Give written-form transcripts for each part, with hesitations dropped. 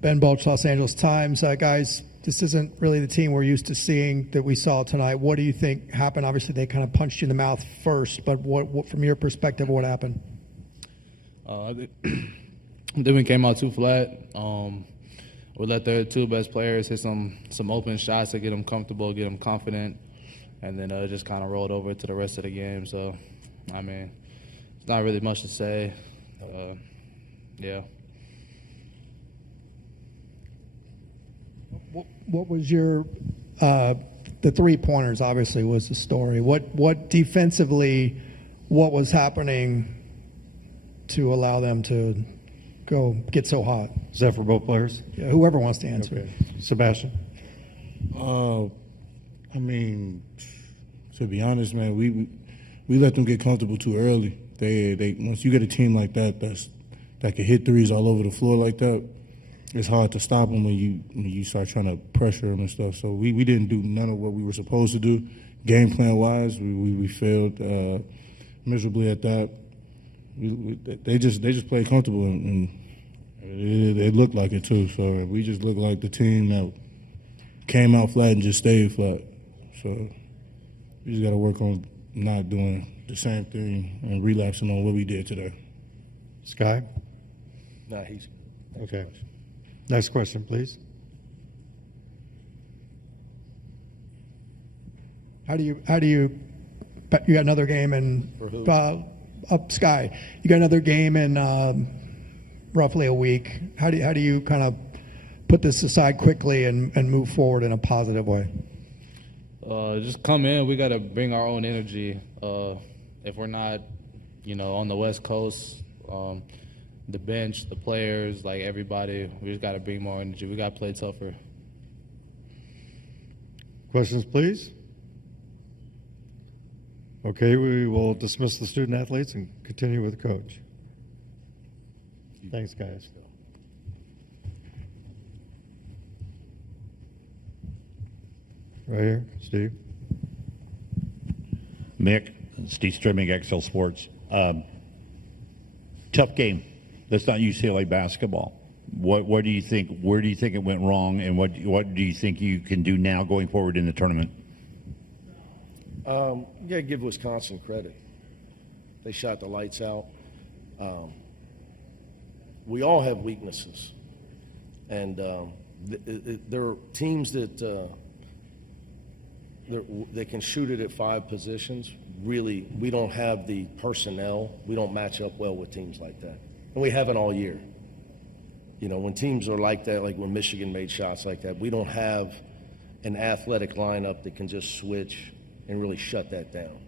Ben Bulch, Los Angeles Times. Guys, this isn't really the team we're used to seeing that we saw tonight. What do you think happened? Obviously, they kind of punched you in the mouth first, but what from your perspective, what happened? Then we came out too flat. We let their two best players hit some open shots to get them comfortable, get them confident, and then just kind of rolled over to the rest of the game. So, I mean, it's not really much to say. Yeah. What was your the 3-pointers? Obviously, was the story. What defensively? What was happening to allow them to go get so hot? Is that for both players? Yeah, whoever wants to answer. Okay. Sebastian? I mean, to be honest, man, we let them get comfortable too early. They once you get a team like that that can hit threes all over the floor like that, it's hard to stop them when you start trying to pressure them and stuff. So we didn't do none of what we were supposed to do. Game plan wise, we failed miserably at that. They just played comfortable and it looked like it too. So we just looked like the team that came out flat and just stayed flat. So we just got to work on not doing the same thing and relapsing on what we did today. Skyy? Nah, he's okay. Next question, please. How do you got another game in Skyy? You got another game in roughly a week. How do you kind of put this aside quickly and move forward in a positive way? Just come in. We got to bring our own energy. If we're not, on the West Coast, the bench, the players, like everybody, we just got to bring more energy. We got to play tougher. Questions, please? Okay, we will dismiss the student athletes and continue with the coach. Thanks, guys. Right here, Steve. Mick, Steve Streaming, XL Sports. Tough game. That's not UCLA basketball. What do you think? Where do you think it went wrong, and what do you think you can do now going forward in the tournament? You got to give Wisconsin credit. They shot the lights out. We all have weaknesses, and there are teams that they can shoot it at 5 positions. Really, we don't have the personnel. We don't match up well with teams like that, and we haven't all year. When teams are like that, like when Michigan made shots like that, we don't have an athletic lineup that can just switch and really shut that down.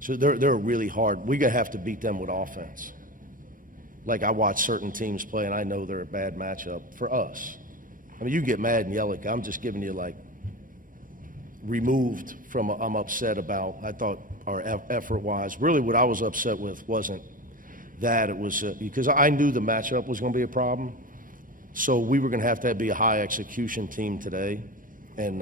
So they're really hard. We're going to have to beat them with offense. Like I watch certain teams play, and I know they're a bad matchup for us. I mean, you get mad and yell at. I'm just giving you removed from I'm upset about. I thought our effort-wise, really what I was upset with wasn't that. It was because I knew the matchup was going to be a problem. So we were going to have be a high execution team today. And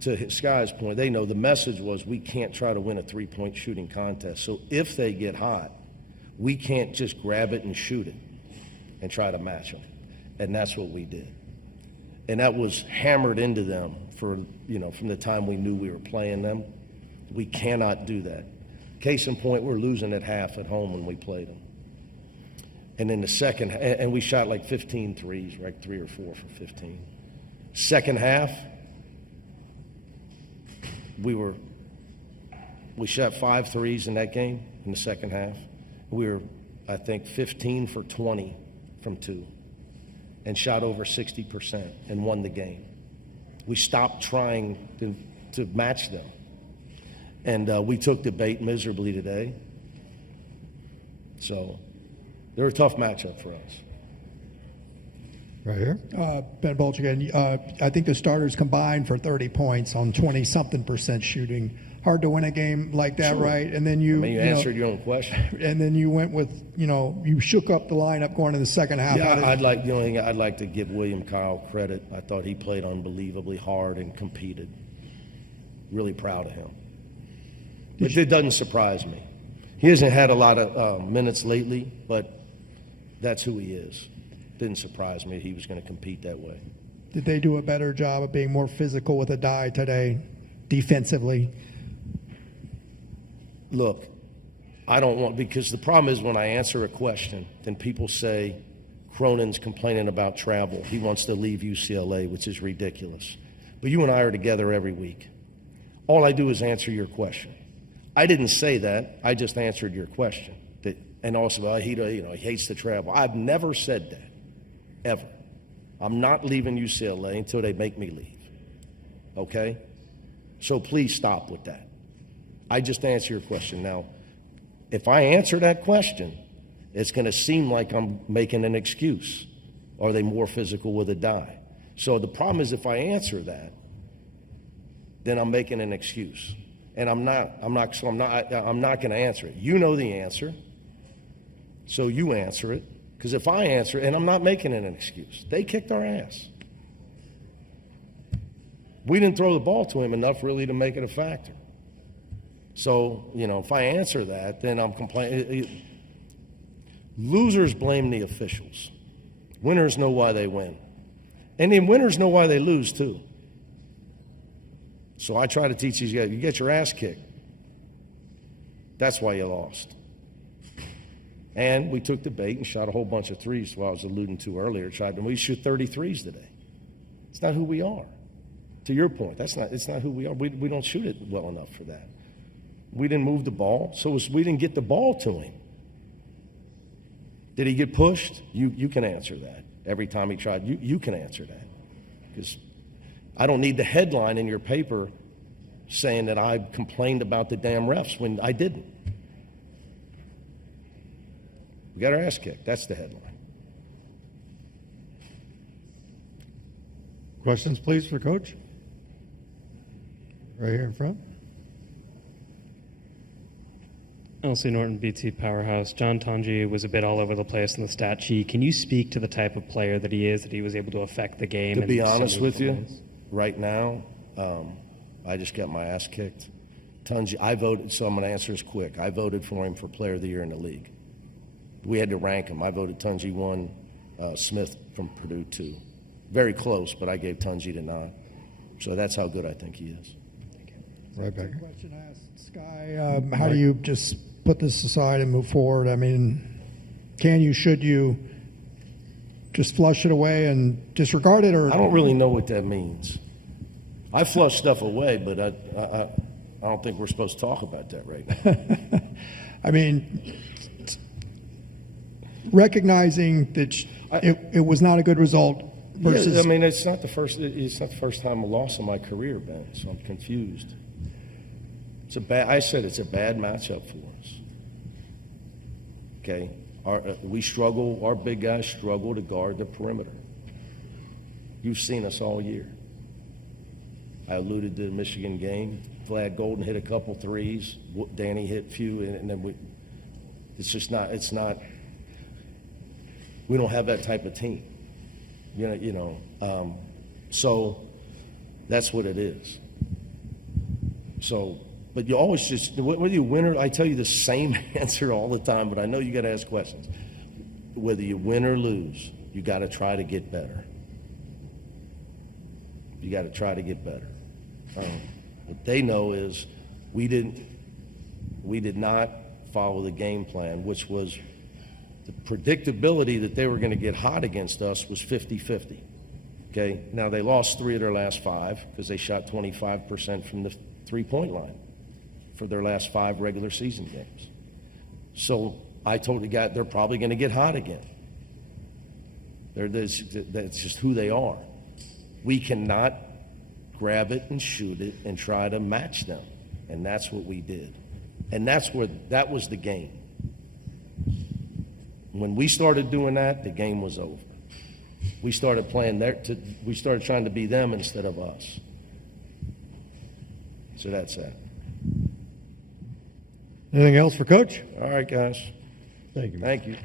to Skyy's point, they know the message was we can't try to win a 3-point shooting contest. So if they get hot, we can't just grab it and shoot it and try to match them. And that's what we did. And that was hammered into them from the time we knew we were playing them. We cannot do that. Case in point, we're losing at half at home when we played them. And in the second, and we shot 15 threes, right? 3 or 4 for 15. Second half, we shot 5 threes in that game in the second half. We were, I think, 15 for 20 from 2 and shot over 60% and won the game. We stopped trying to match them. And we took the bait miserably today. So they're a tough matchup for us. Right here. Ben Bulch again. I think the starters combined for 30 points on 20-something% shooting. Hard to win a game like that, Sure. right? And then you answered your own question. And then you went with, you shook up the lineup going to the second half. Yeah, the only thing I'd like to give William Kyle credit. I thought he played unbelievably hard and competed. Really proud of him. It doesn't surprise me. He hasn't had a lot of minutes lately, but that's who he is. Didn't surprise me he was going to compete that way. Did they do a better job of being more physical with a die today, defensively? Look, I don't want, because the problem is when I answer a question, then people say Cronin's complaining about travel. He wants to leave UCLA, which is ridiculous. But you and I are together every week. All I do is answer your question. I didn't say that. I just answered your question. And also, well, he hates to travel. I've never said that, ever. I'm not leaving UCLA until they make me leave. Okay? So please stop with that. I just answer your question. Now, if I answer that question, it's going to seem like I'm making an excuse. Are they more physical with a die? So the problem is if I answer that, then I'm making an excuse. And I'm not going to answer it. You know the answer. So you answer it. Because if I answer it, and I'm not making it an excuse, they kicked our ass. We didn't throw the ball to him enough really to make it a factor. So, if I answer that, then I'm complaining. Losers blame the officials. Winners know why they win. And then winners know why they lose, too. So I try to teach these guys, you get your ass kicked. That's why you lost. And we took the bait and shot a whole bunch of threes, what I was alluding to earlier. We shoot 33s today. It's not who we are. To your point, it's not who we are. We don't shoot it well enough for that. We didn't move the ball, so we didn't get the ball to him. Did he get pushed? You can answer that. Every time he tried, you can answer that. Because I don't need the headline in your paper saying that I complained about the damn refs when I didn't. We got our ass kicked. That's the headline. Questions, please, for Coach? Right here in front. Elsie Norton, BT Powerhouse. John Tonji was a bit all over the place in the stat sheet. Can you speak to the type of player that he is, that he was able to affect the game? To be honest with you, right now, I just got my ass kicked. Tonji, I voted, so I'm going to answer this quick. I voted for him for Player of the Year in the league. We had to rank him. I voted Tonji 1, Smith from Purdue 2. Very close, but I gave Tonji the nod. So that's how good I think he is. Right back. The question I asked Skyy, how do you just put this aside and move forward? I mean, should you just flush it away and disregard it? Or I don't really know what that means. I flush stuff away, but I don't think we're supposed to talk about that right now. I mean, recognizing that it was not a good result versus. Yeah, I mean, it's not the first time I lost in my career, Ben. So I'm confused. I said it's a bad matchup for us. Okay, our big guys struggle to guard the perimeter. You've seen us all year. I alluded to the Michigan game. Vlad Golden hit a couple threes. Danny hit a few, and then it's not. We don't have that type of team. So that's what it is. So, but you always just, whether you win or, I tell you the same answer all the time, but I know you got to ask questions. Whether you win or lose, you got to try to get better. You got to try to get better. What they know is we did not follow the game plan, which was the predictability that they were going to get hot against us was 50-50. Okay, now they lost 3 of their last 5 because they shot 25% from the three-point line for their last 5 regular season games. So I told the guy they're probably going to get hot again. That's just who they are. We cannot grab it and shoot it and try to match them, and that's what we did. And that was the game. When we started doing that, the game was over. We started we started trying to be them instead of us. So that's that. Anything else for Coach? All right, guys. Thank you. Thank you.